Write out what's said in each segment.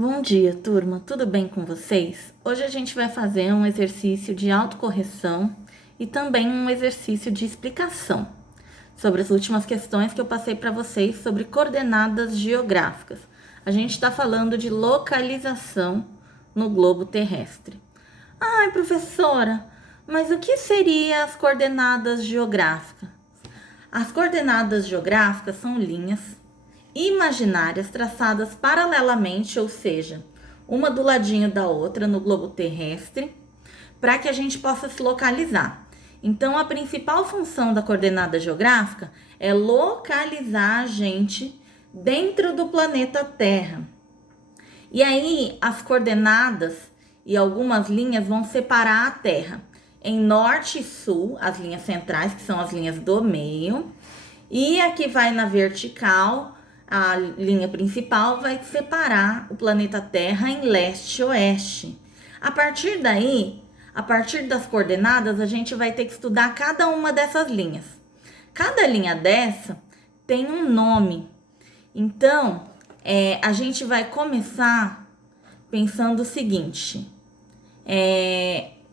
Bom dia, turma. Tudo bem com vocês? Hoje a gente vai fazer um exercício de autocorreção e também um exercício de explicação sobre as últimas questões que eu passei para vocês sobre coordenadas geográficas. A gente está falando de localização no globo terrestre. Ai, professora, mas o que seriam as coordenadas geográficas? As coordenadas geográficas são linhas imaginárias traçadas paralelamente, ou seja, uma do ladinho da outra no globo terrestre, para que a gente possa se localizar. Então, a principal função da coordenada geográfica é localizar a gente dentro do planeta Terra. E aí, as coordenadas e algumas linhas vão separar a Terra em norte e sul, as linhas centrais, que são as linhas do meio, e a que vai na vertical, a linha principal, vai separar o planeta Terra em leste e oeste. A partir daí, a partir das coordenadas, a gente vai ter que estudar cada uma dessas linhas. Cada linha dessa tem um nome. Então, a gente vai começar pensando o seguinte: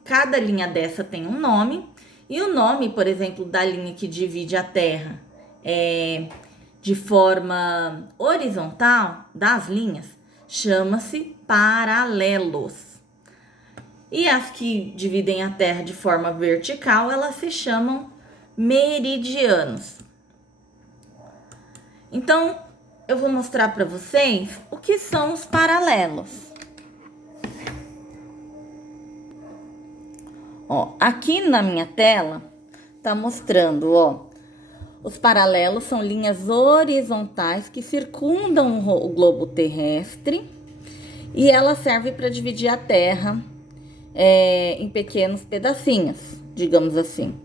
cada linha dessa tem um nome, e o nome, por exemplo, da linha que divide a Terra de forma horizontal, das linhas, chama-se paralelos. E as que dividem a Terra de forma vertical, elas se chamam meridianos. Então, eu vou mostrar para vocês o que são os paralelos. Aqui na minha tela tá mostrando, os paralelos são linhas horizontais que circundam o globo terrestre e ela serve para dividir a Terra em pequenos pedacinhos, digamos assim.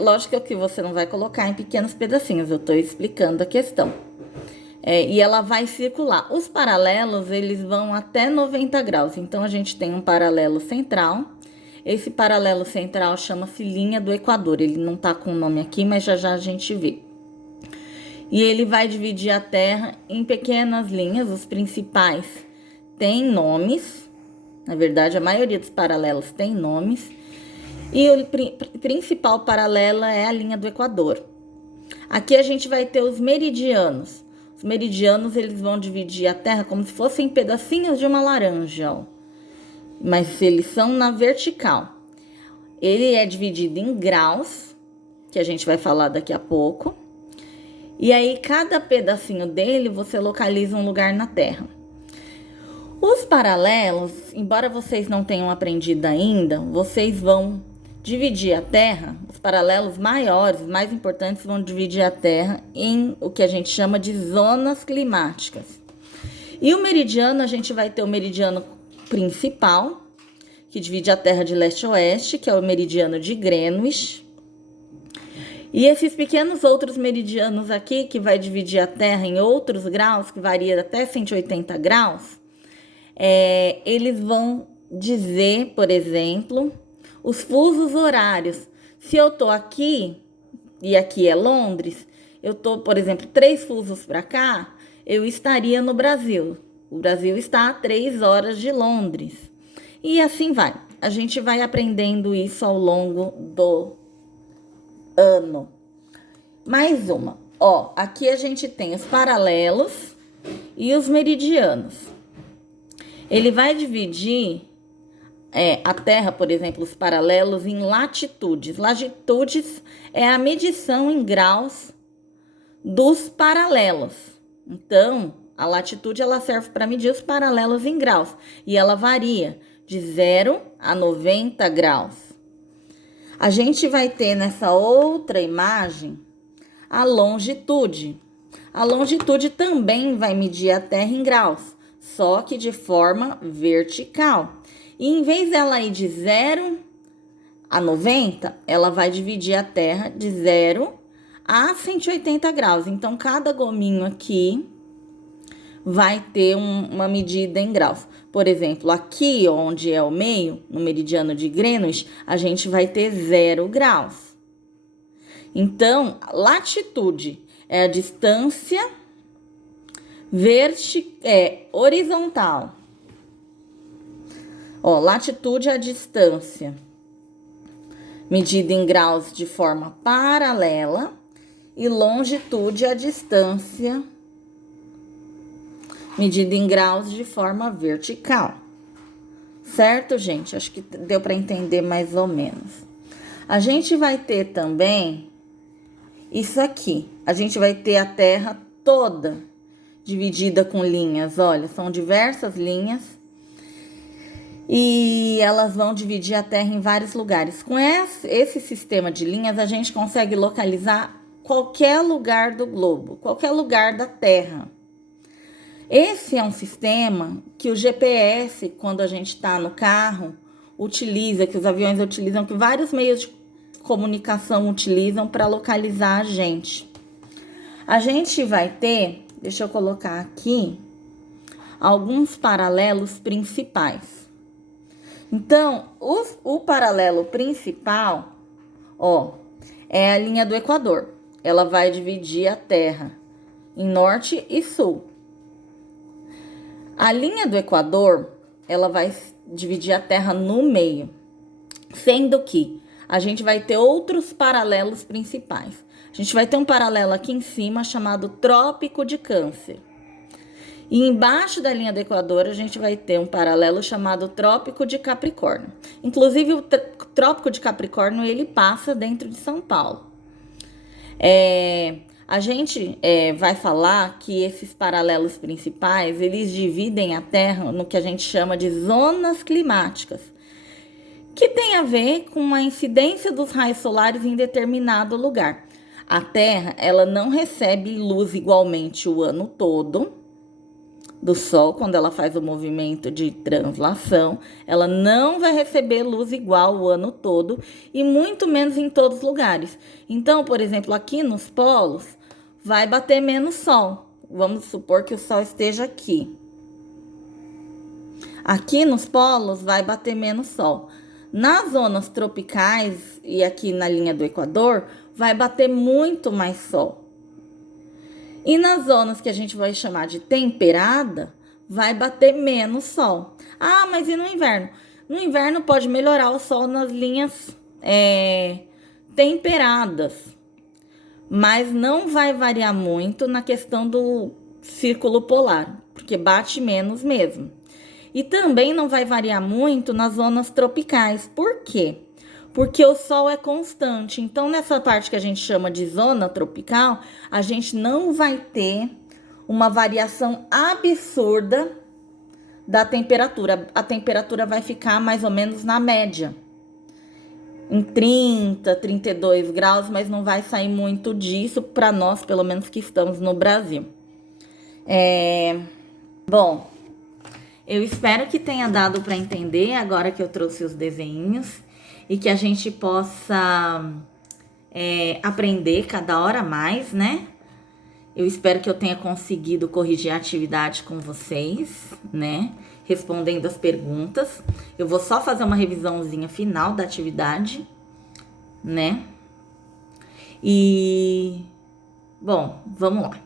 Lógico que você não vai colocar em pequenos pedacinhos, eu estou explicando a questão. E ela vai circular. Os paralelos, eles vão até 90 graus. Então, a gente tem um paralelo central. Esse paralelo central chama-se linha do Equador. Ele não tá com o nome aqui, mas já já a gente vê. E ele vai dividir a Terra em pequenas linhas. Os principais têm nomes. Na verdade, a maioria dos paralelos tem nomes. E o principal paralelo é a linha do Equador. Aqui a gente vai ter os meridianos. Os meridianos, eles vão dividir a Terra como se fossem pedacinhos de uma laranja, mas eles são na vertical. Ele é dividido em graus, que a gente vai falar daqui a pouco. E aí, cada pedacinho dele, você localiza um lugar na Terra. Os paralelos, embora vocês não tenham aprendido ainda, vocês vão dividir a Terra, os paralelos maiores, mais importantes, vão dividir a Terra em o que a gente chama de zonas climáticas. E o meridiano, a gente vai ter o meridiano principal, que divide a Terra de leste a oeste, que é o meridiano de Greenwich. E esses pequenos outros meridianos aqui, que vai dividir a Terra em outros graus, que varia até 180 graus, eles vão dizer, por exemplo, os fusos horários. Se eu tô aqui, e aqui é Londres, eu tô, por exemplo, 3 fusos para cá, eu estaria no Brasil. O Brasil está a 3 horas de Londres. E assim vai. A gente vai aprendendo isso ao longo do ano. Mais uma. Aqui a gente tem os paralelos e os meridianos. Ele vai dividir a Terra, por exemplo, os paralelos em latitudes. Latitudes é a medição em graus dos paralelos. Então, a latitude, ela serve para medir os paralelos em graus. E ela varia de 0 a 90 graus. A gente vai ter nessa outra imagem a longitude. A longitude também vai medir a Terra em graus, só que de forma vertical. E em vez dela ir de 0 a 90, ela vai dividir a Terra de 0 a 180 graus. Então, cada gominho aqui vai ter uma medida em graus. Por exemplo, aqui onde é o meio, no meridiano de Greenwich, a gente vai ter 0 graus. Então, latitude é a distância Horizontal. Ó, latitude é a distância, medida em graus de forma paralela, e longitude é a distância, medida em graus de forma vertical. Certo, gente? Acho que deu para entender mais ou menos. A gente vai ter também isso aqui. A gente vai ter a Terra toda dividida com linhas. Olha, são diversas linhas. E elas vão dividir a Terra em vários lugares. Com esse sistema de linhas, a gente consegue localizar qualquer lugar do globo, qualquer lugar da Terra. Esse é um sistema que o GPS, quando a gente está no carro, utiliza, que os aviões utilizam, que vários meios de comunicação utilizam para localizar a gente. A gente vai ter, deixa eu colocar aqui, alguns paralelos principais. Então, o paralelo principal, ó, é a linha do Equador. Ela vai dividir a Terra em norte e sul. A linha do Equador, ela vai dividir a Terra no meio, sendo que a gente vai ter outros paralelos principais. A gente vai ter um paralelo aqui em cima chamado Trópico de Câncer. E embaixo da linha do Equador, a gente vai ter um paralelo chamado Trópico de Capricórnio. Inclusive, o Trópico de Capricórnio, ele passa dentro de São Paulo. A gente vai falar que esses paralelos principais, eles dividem a Terra no que a gente chama de zonas climáticas, que tem a ver com a incidência dos raios solares em determinado lugar. A Terra, ela não recebe luz igualmente o ano todo do Sol, quando ela faz o movimento de translação, ela não vai receber luz igual o ano todo e muito menos em todos os lugares. Então, por exemplo, aqui nos polos, vai bater menos sol. Vamos supor que o Sol esteja aqui. Aqui nos polos vai bater menos sol. Nas zonas tropicais e aqui na linha do Equador, vai bater muito mais sol. E nas zonas que a gente vai chamar de temperada, vai bater menos sol. Ah, mas e no inverno? No inverno pode melhorar o sol nas linhas temperadas, mas não vai variar muito na questão do círculo polar, porque bate menos mesmo. E também não vai variar muito nas zonas tropicais. Por quê? Porque o sol é constante. Então, nessa parte que a gente chama de zona tropical, a gente não vai ter uma variação absurda da temperatura. A temperatura vai ficar mais ou menos na média, em 30, 32 graus, mas não vai sair muito disso para nós, pelo menos que estamos no Brasil. Bom, eu espero que tenha dado para entender agora que eu trouxe os desenhos e que a gente possa aprender cada hora mais, né? Eu espero que eu tenha conseguido corrigir a atividade com vocês, né? Respondendo as perguntas. Eu vou só fazer uma revisãozinha final da atividade, né? E, bom, vamos lá.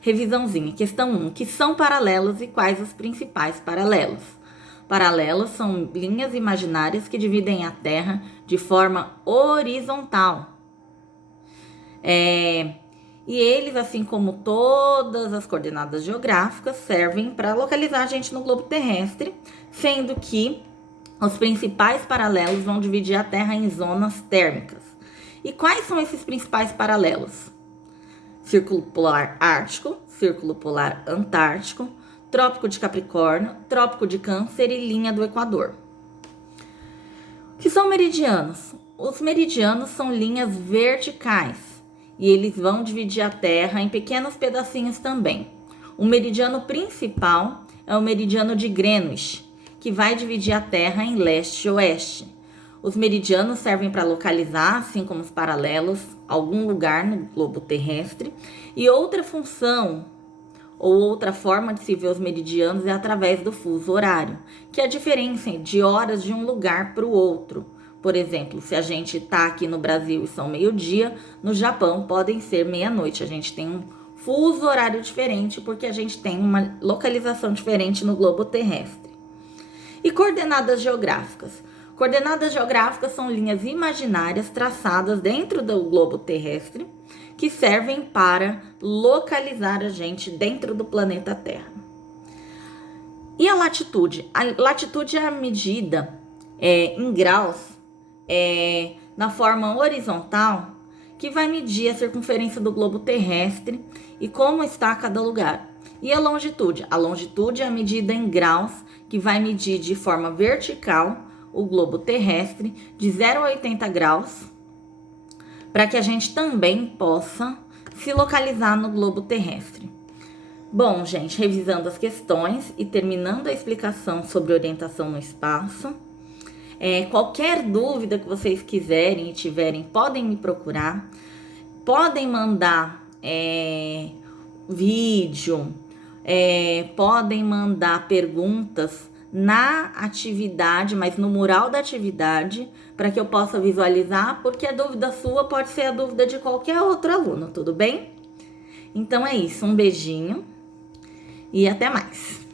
Revisãozinha. Questão 1. Que são paralelos e quais os principais paralelos? Paralelos são linhas imaginárias que dividem a Terra de forma horizontal. E eles, assim como todas as coordenadas geográficas, servem para localizar a gente no globo terrestre, sendo que os principais paralelos vão dividir a Terra em zonas térmicas. E quais são esses principais paralelos? Círculo polar ártico, círculo polar antártico, Trópico de Capricórnio, Trópico de Câncer e linha do Equador. O que são meridianos? Os meridianos são linhas verticais e eles vão dividir a Terra em pequenos pedacinhos também. O meridiano principal é o meridiano de Greenwich, que vai dividir a Terra em leste e oeste. Os meridianos servem para localizar, assim como os paralelos, algum lugar no globo terrestre. E outra função ou outra forma de se ver os meridianos é através do fuso horário, que é a diferença de horas de um lugar para o outro. Por exemplo, se a gente está aqui no Brasil e são meio-dia, no Japão podem ser meia-noite. A gente tem um fuso horário diferente, porque a gente tem uma localização diferente no globo terrestre. E coordenadas geográficas? Coordenadas geográficas são linhas imaginárias traçadas dentro do globo terrestre que servem para localizar a gente dentro do planeta Terra. E a latitude? A latitude é a medida em graus na forma horizontal que vai medir a circunferência do globo terrestre e como está cada lugar. E a longitude? A longitude é a medida em graus que vai medir de forma vertical o globo terrestre de 0 a 80 graus, para que a gente também possa se localizar no globo terrestre. Bom, gente, revisando as questões e terminando a explicação sobre orientação no espaço, qualquer dúvida que vocês quiserem e tiverem, podem me procurar, podem mandar vídeo, podem mandar perguntas na atividade, mas no mural da atividade, para que eu possa visualizar, porque a dúvida sua pode ser a dúvida de qualquer outro aluno, tudo bem? Então é isso, um beijinho e até mais!